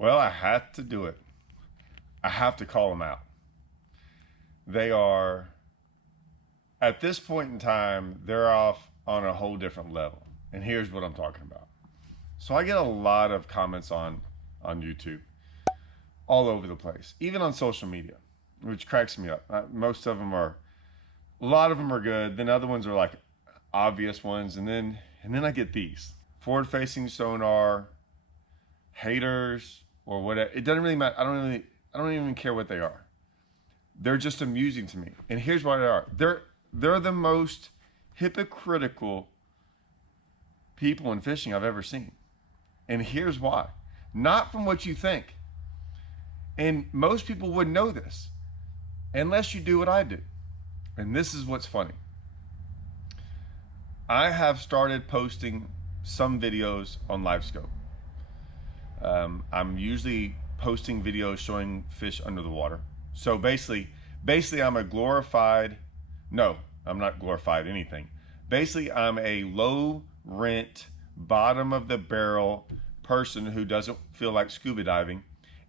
Well, I had to do it. I have to call them out. They are, at this point in time, they're off on a whole different level. And here's what I'm talking about. So I get a lot of comments on YouTube, all over the place, even on social media, which cracks me up. Most of them are, a lot of them are good. Then other ones are like obvious ones. And then I get these forward-facing sonar haters or whatever. It doesn't really matter. I don't even care what they are. They're just amusing to me. And here's why they are. They're the most hypocritical people in fishing I've ever seen. And here's why. Not from what you think. And most people wouldn't know this unless you do what I do. And this is what's funny. I have started posting some videos on LiveScope. I'm usually posting videos showing fish under the water. So basically I'm a glorified, no, I'm not glorified anything. Basically, I'm a low rent, bottom of the barrel person who doesn't feel like scuba diving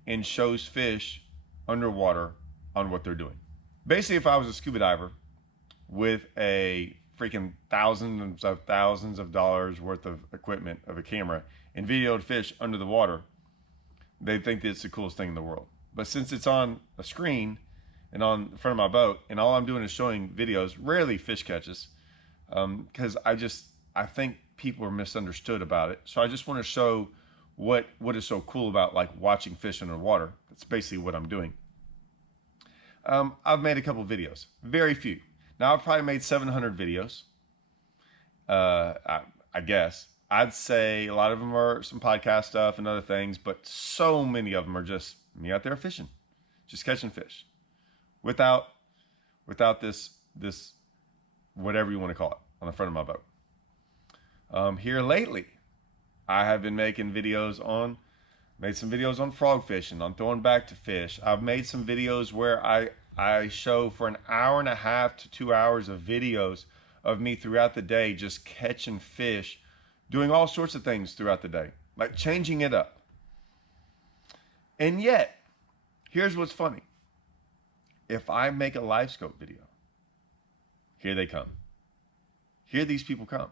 and shows fish underwater on what they're doing. Basically, if I was a scuba diver with a freaking thousands of dollars worth of equipment of a camera and videoed fish under the water, they think that it's the coolest thing in the world. But since it's on a screen and on the front of my boat, and all I'm doing is showing videos, rarely fish catches, because I think people are misunderstood about it. So I just want to show what is so cool about like watching fish underwater. That's basically what I'm doing. I've made a couple videos, very few. Now I've probably made 700 videos. I guess I'd say a lot of them are some podcast stuff and other things, but so many of them are just me out there fishing, just catching fish, without this whatever you want to call it on the front of my boat. Here lately, I have been making videos on, made some videos on frog fishing, on throwing back to fish. I've made some videos where I show for an hour and a half to 2 hours of videos of me throughout the day just catching fish, doing all sorts of things throughout the day, like changing it up. And yet, here's what's funny. If I make a LiveScope video, here they come. Here these people come.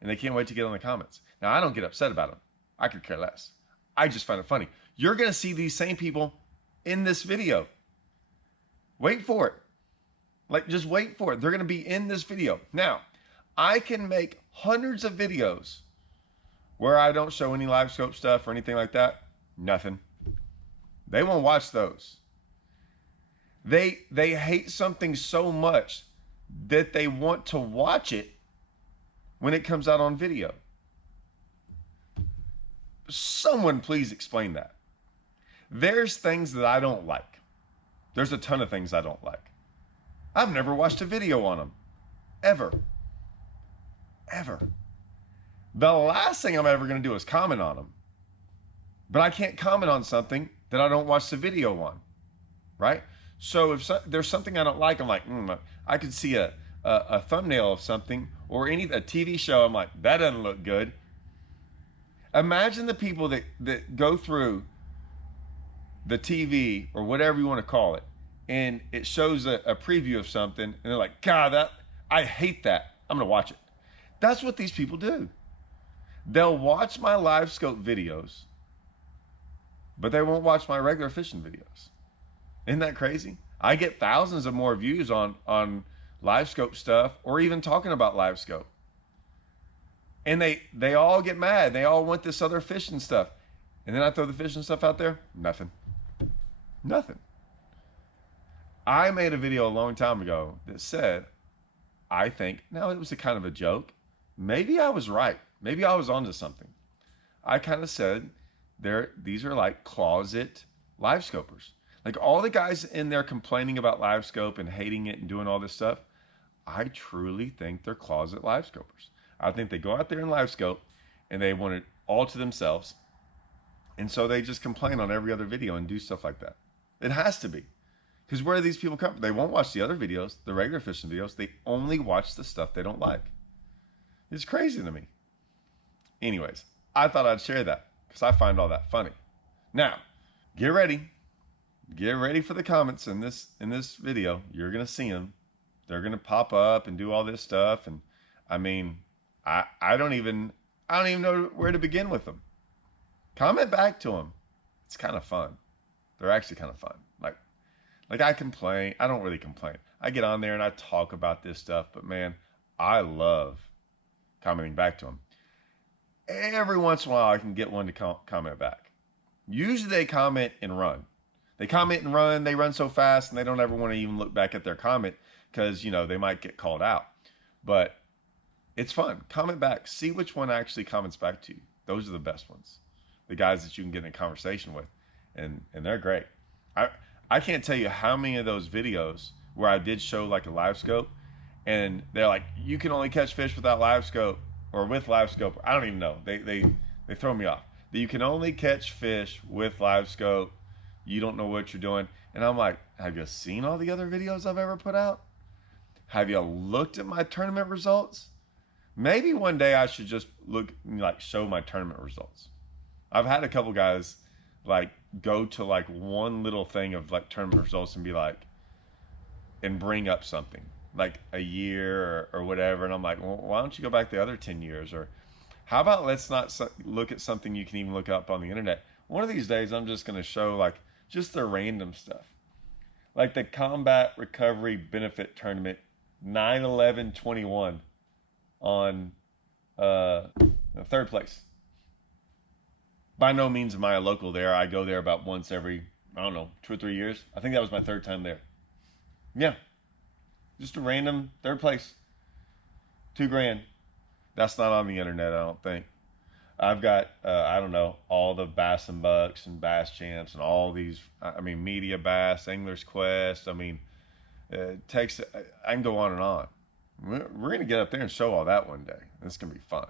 And they can't wait to get on the comments. Now, I don't get upset about them. I could care less. I just find it funny. You're going to see these same people in this video. Wait for it. Like, just wait for it. They're going to be in this video. Now, I can make hundreds of videos where I don't show any LiveScope stuff or anything like that. Nothing. They won't watch those. They hate something so much that they want to watch it when it comes out on video. Someone please explain that. There's things that I don't like. There's a ton of things I don't like. I've never watched a video on them. Ever. The last thing I'm ever going to do is comment on them. But I can't comment on something that I don't watch the video on. Right? So if there's something I don't like, I'm like, I could see a thumbnail of something or a TV show. I'm like, that doesn't look good. Imagine the people that go through the TV or whatever you want to call it, and it shows a preview of something, and they're like, God, I hate that. I'm going to watch it. That's what these people do. They'll watch my LiveScope videos, but they won't watch my regular fishing videos. Isn't that crazy? I get thousands of more views on LiveScope stuff or even talking about LiveScope. And they all get mad. They all want this other fishing stuff. And then I throw the fishing stuff out there. Nothing. I made a video a long time ago that said, I think, now it was a kind of a joke. Maybe I was right. Maybe I was onto something. I kind of said, these are like closet LiveScopers. Like all the guys in there complaining about LiveScope and hating it and doing all this stuff, I truly think they're closet LiveScopers. I think they go out there in LiveScope and they want it all to themselves. And so they just complain on every other video and do stuff like that. It has to be. Because where do these people come from? They won't watch the other videos, the regular fishing videos. They only watch the stuff they don't like. It's crazy to me. Anyways, I thought I'd share that because I find all that funny. Now, get ready. Get ready for the comments in this video. You're gonna see them. They're gonna pop up and do all this stuff. And I mean, I don't even know where to begin with them. Comment back to them. It's kind of fun. They're actually kind of fun. Like I complain. I don't really complain. I get on there and I talk about this stuff. But man, I love commenting back to them. Every once in a while, I can get one to comment back. Usually they comment and run. They comment and run. They run so fast and they don't ever want to even look back at their comment because, you know, they might get called out. But it's fun. Comment back. See which one actually comments back to you. Those are the best ones. The guys that you can get in a conversation with. And they're great. I can't tell you how many of those videos where I did show like a live scope and they're like, you can only catch fish without live scope or with live scope. I don't even know. They throw me off. That you can only catch fish with live scope. You don't know what you're doing. And I'm like, have you seen all the other videos I've ever put out? Have you looked at my tournament results? Maybe one day I should just show my tournament results. I've had a couple guys like go to like one little thing of like tournament results and be like, and bring up something like a year or whatever. And I'm like, well, why don't you go back the other 10 years? Or how about let's not look at something you can even look up on the internet. One of these days, I'm just going to show like just the random stuff. Like the Combat Recovery Benefit Tournament 9/11/21 on third place. By no means am I a local there. I go there about once every, I don't know, 2 or 3 years. I think that was my third time there. Yeah. Just a random third place. $2,000. That's not on the internet, I don't think. I've got, I don't know, all the Bass and Bucks and Bass Champs and all these, I mean, Media Bass, Angler's Quest. I mean, takes, I can go on and on. We're going to get up there and show all that one day. It's going to be fun.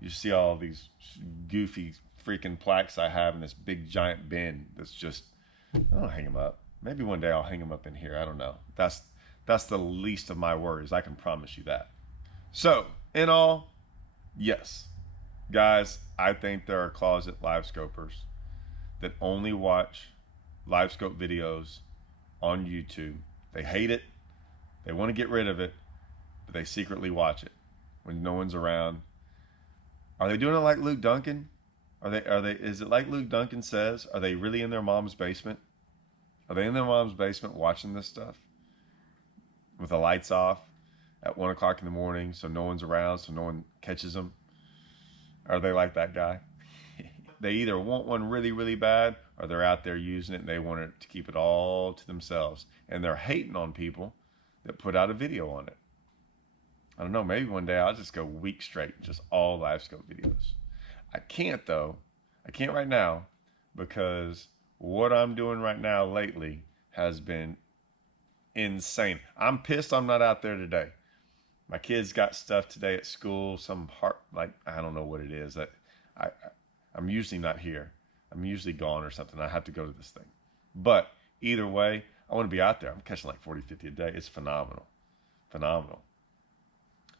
You see all these goofy freaking plaques I have in this big giant bin that's just, I don't hang them up. Maybe one day I'll hang them up in here. I don't know. That's the least of my worries. I can promise you that. So, in all, yes. Guys, I think there are closet live scopers that only watch live scope videos on YouTube. They hate it. They want to get rid of it, but they secretly watch it when no one's around. Are they doing it like Luke Duncan? Is it like Luke Duncan says? Are they really in their mom's basement? Are they in their mom's basement watching this stuff with the lights off at 1 o'clock in the morning so no one's around, so no one catches them? Are they like that guy? They either want one really, really bad or they're out there using it and they want it to keep it all to themselves. And they're hating on people that put out a video on it. I don't know, maybe one day I'll just go week straight, just all live scope videos. I can't though. I can't right now because what I'm doing right now lately has been insane. I'm pissed I'm not out there today. My kids got stuff today at school, I don't know what it is. I'm usually not here. I'm usually gone or something. I have to go to this thing. But either way, I want to be out there. I'm catching like 40, 50 a day. It's phenomenal. Phenomenal.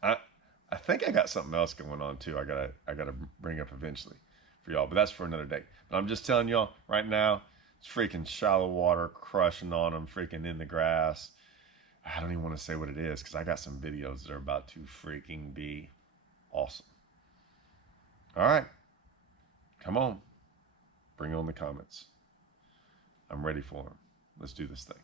I think I got something else going on too. I gotta bring up eventually for y'all, but that's for another day. But I'm just telling y'all right now, it's freaking shallow water crushing on them, freaking in the grass. I don't even want to say what it is because I got some videos that are about to freaking be awesome. All right, come on, bring on the comments. I'm ready for them. Let's do this thing.